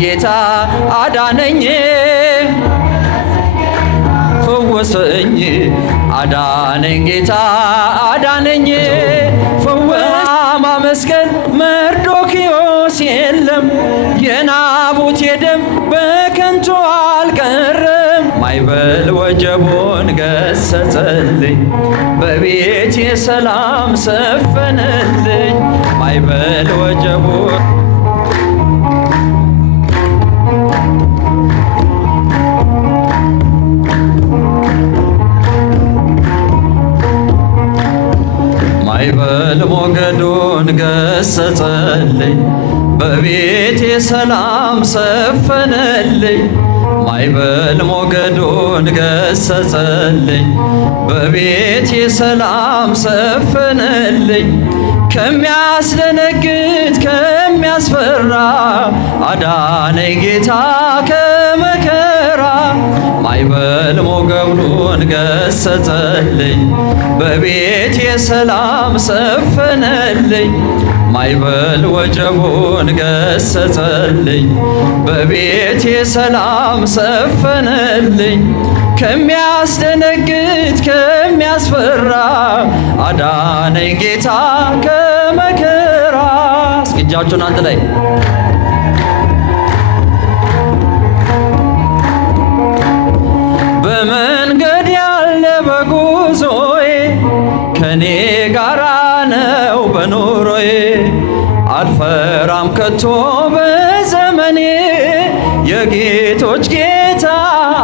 ጌታ አዳነኝ ፈወሰኝ አዳነኝ ጌታ አዳነኝ ማመስገን መርዶክዮስ የለም የናቡቴ ደም በከንቱ አልቀረም ማይበል ወጀቡን ገሰጸልኝ በቤቴ ሰላም ሰፈነልኝ ማይበል ወጀቡን ማይበል ሞገዱን ገሰጸልኝ በቤቴ ሰላም ሰፈነልኝ ማይበል ሞገዱን ገሰጸልኝ በቤቴ ሰላም ሰፈነልኝ ከሚያስደነግጥ ከሚያስፈራ አዳነኝ ጌታ ከመከራ ማይበል ሞገዱን ገሰጸልኝ በቤቴ ሰላም ሰፈነልኝ ማይበል ወጀቡን ገሰጸልኝ በቤቴ ሰላም ሰፈነልኝ ከሚያስደነግጥ ከሚያስፈራ አዳነኝ ጌታ ከመከራ እስኪ እጃችሁን አንድ ላይ በመንገድ ያለ በጉዞዬ ከኔ ጋራ ነው በኑሮዬ አልፈራም ከቶ በዘመኔ የጌቶች ጌታ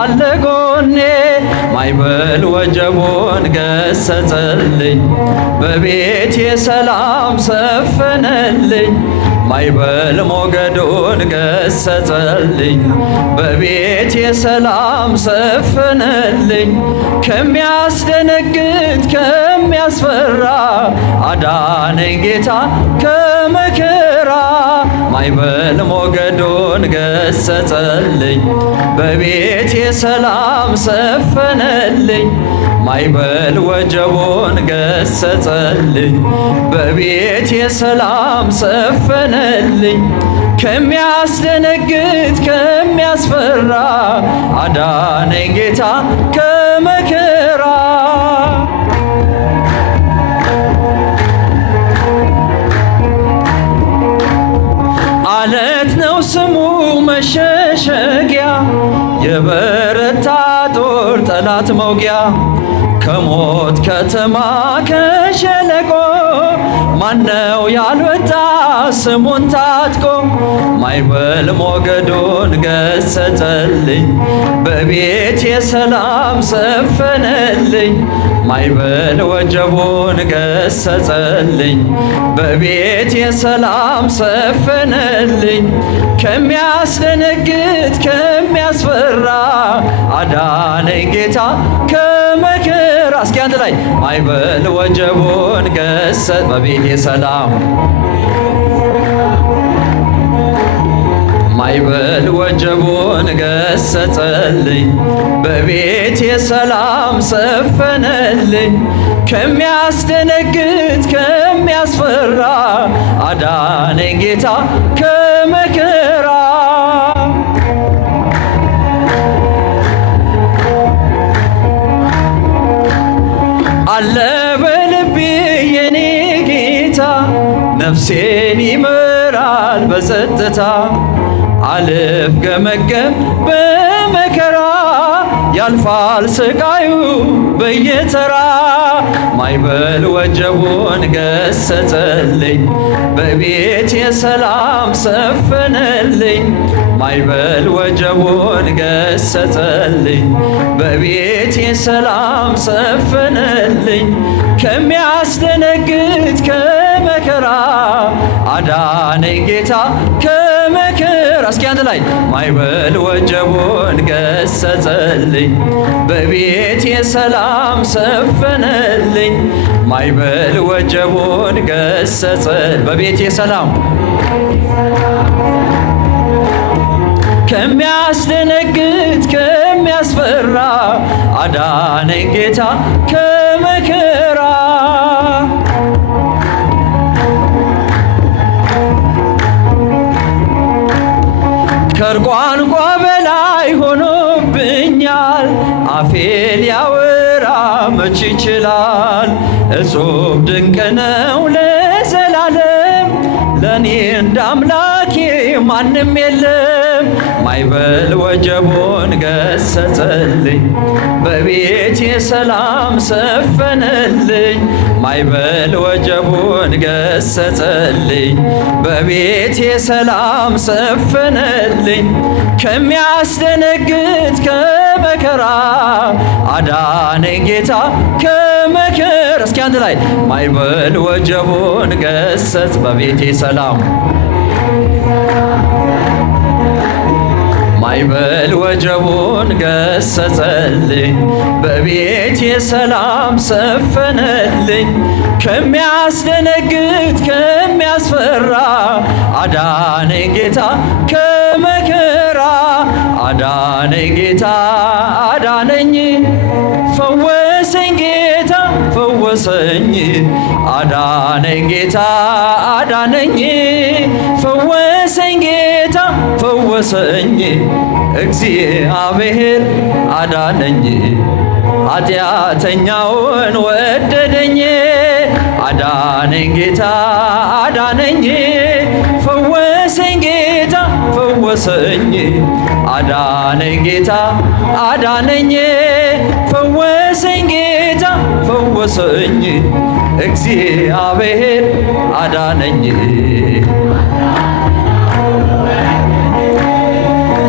አለ ጎኔ ማይበል ወጀቡን ገሰጸልኝ በቤቴ ሰላም ሰፈነልኝ ማይበል ሞገዱን ገሰጸልኝ በቤቴ ሰላም ሰፈነልኝ ከሚያስደነግጥ ከሚያስፈራ አዳነኝ ጌታ ከመከራ ማይበል ሞገዱን ገሰጸልኝ በቤቴ ሰላም ሰፈነልኝ ማይበል ወጀቡን ገሰጸልኝ በቤቴ ሰላም ሰፈነልኝ ከሚያስደነግጥ ከሚያስፈራ አዳነኝ ጌታ ከመከራ አለት ነው ስሙ መሸሸጊያ የበረታ ጦር ጠላት መውጊያ ከሞት ከተማ ከሸለቆ ማነው ያልወጣ ስሙን ታጥቆ ማይበል ሞገዱን ገሰጸልኝ በቤቴ ሰላም ሰፈነልኝ ማይበል ወጀቡን ገሰጸልኝ በቤቴ ሰላም ሰፈነልኝ ከሚያስደነግጥ ከሚያስፈራ አዳነኝ ጌታ ከመከራ እስኪ አንድ ላይ ማይበል ወጀቡን ገሰጸ በቤቴ ሰላም ማይበል ወጀቡን ገሰጸልኝ በቤቴ ሰላም ሰፈነልኝ ከሚያስደነግጥ ከሚያስፈራ አዳነኝ ጌታ ከመከራ አለ በልቤ የኔ ጌታ ነፍሴን ይመራል በጸጥታ አልፍ ገመገም በመከራ ያልፋል ስቃዩ በየተራ ማይበል ወጀቡን ገሰጸልኝ በቤቴ ሰላም ሰፈነልኝ ማይበል ወጀቡን ገሰጸልኝ በቤቴ ሰላም ሰፈነልኝ ከሚያስደነግጥ ከመከራ አዳነኝ ጌታ ከመከራ እስኪ አንድ ላይ ማይበል ወጀቡን ገሰጸልኝ በቤቴ ሰላም ሰፈነልኝ ማይበል ወጀቡን ገሰጸ በቤቴ ሰላም ከሚያስደነግጥ ከሚያስፈራ አዳነኝ ጌታ ከመከራ ከቋንቋ በላይ ሆኖብኛል። አፌ ሊያወራ መች ይችላል? እጹብ ድንቅ ነው ለዘላለም፣ ለእኔ እንደ አምላኬ ማንም የለም። ማዕበል ወጀቡን ገሰጸልኝ፣ በቤቴ ሰላም ሰፈነልኝ። ማዕበል ወጀቡን ገሰጸልኝ፣ በቤቴ ሰላም ሰፈነልኝ። ከሚያስደነግጥ ከመከራ አዳነኝ ጌታ ከመከራ። እስኪ አንድ ላይ ማዕበል ወጀቡን ገሰጽ፣ በቤቴ ሰላም ማዕበል ወጀቡን ገሰጸልኝ፣ በቤቴ ሰላም ሰፈነልኝ። ከሚያስደነግጥ ከሚያስፈራ አዳነኝ ጌታ ከመከራ። አዳነኝ ጌታ አዳነኝ፣ ፈወሰኝ ጌታ ፈወሰኝ። አዳነኝ ጌታ አዳነኝ፣ ፈወሰኝ ጌታ ፈወሰኝ። እግዚአብሔር አዳነኝ፣ ኃጢአተኛውን ወደደኝ። አዳነኝ ጌታ አዳነኝ፣ ፈወሰኝ ጌታ ፈወሰኝ። አዳነኝ ጌታ አዳነኝ፣ ፈወሰኝ ጌታ ፈወሰኝ። እግዚአብሔር አዳነኝ።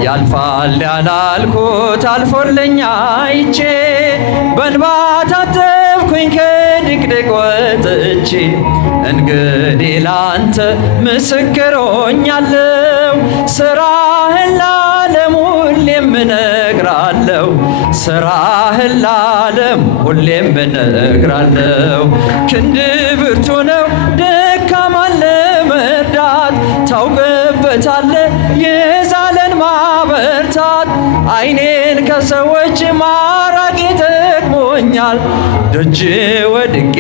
ያልፋል ያላልኩት አልፎልኛ አይቼ፣ በእንባ ታጠብኩኝ ከድቅድቅ ወጥቼ። እንግዲህ ላንተ ምስክር ሆኛለሁ፣ ሥራህን ለዓለም ሁሌም እነግራለሁ። ሥራህን ለዓለም ሁሌም እነግራለሁ። ክንድ ብርቱ ነው ደካማን ለመርዳት፣ ታውቅበታለህ የዛለን ማበርታት። ዓይኔን ከሰዎች ማራቅ ጠቅሞኛል፣ ደጅ ወድቄ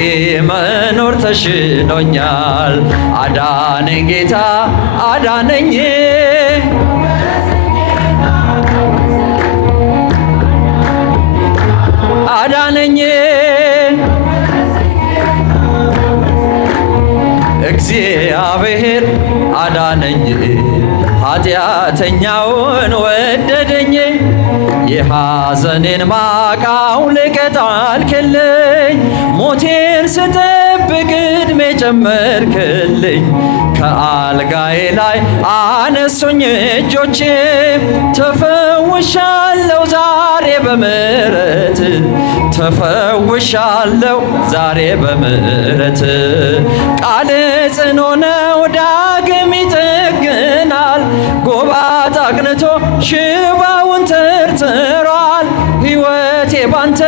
መኖር ተሽሎኛል። አዳነኝ ጌታ አዳነኝ፣ አዳነኝ። እግዚአብሔር አዳነኝ፣ ኃጢአተኛውን ወደደኝ። የሐዘኔን ማቅ አውልቀህ ጣልክልኝ፣ ሞቴን ስጠብቅ ዕድሜ ጨመርክልኝ። ከአልጋዬ ላይ አነሱኝ እጆቼ፣ ተፈውሻለሁ ዛሬ በምሕረት፣ ተፈውሻለሁ ዛሬ በምሕረት። ቃል ጽኑ ነው ዳግም ይጠግናል፣ ጎባጣ አቅንቶ ሽባውን ተርትሯል። ሕይወቴ ባንተ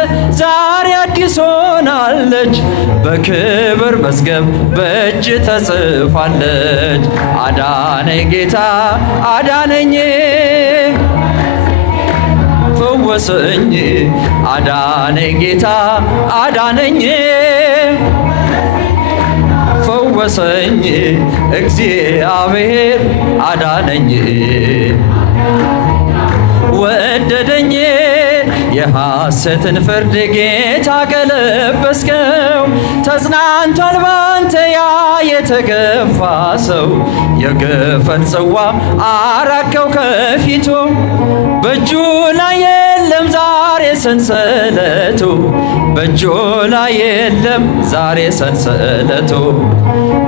ዛሬ አዲስ ሆናለች፣ በክብር መዝገብ በእጅ ተጽፋለች። አዳነኝ ጌታ አዳነኝ፣ ፈወሰኝ። አዳነኝ ጌታ አዳነኝ፣ ፈወሰኝ። እግዚአብሔር አዳነኝ፣ ወደደኝ። የሐሰትን ፍርድ ጌታ ቀለበስከው፣ ተጽናንቷል ባንተ ያ የተገፋ ሰው። የግፍን ጽዋ አራከው ከፊቱ፣ በእጁ ላይ የለም ዛሬ ሰንሰለቱ፣ በእጁ ላይ የለም ዛሬ ሰንሰለቱ።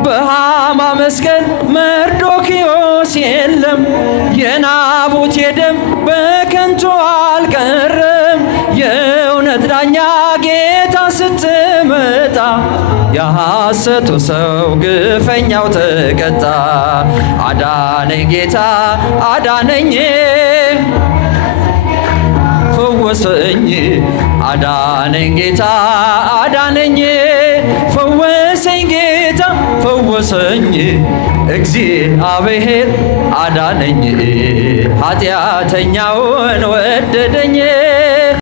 በሃማ መስቀል መርዶክዮስ የለም፣ የናቡቴ ደም በከንቱ አልቀረም። የእውነት ዳኛ ጌታ ስትመጣ፣ የሐሰቱ ሰው ግፈኛው ተቀጣ። አዳነኝ ጌታ አዳነኝ፣ ፈወሰኝ። አዳነኝ ጌታ አዳነኝ፣ ፈወሰኝ ጌታ ፈወሰኝ። እግዚአብሔር አዳነኝ፣ ኃጢአተኛውን ወደደኝ።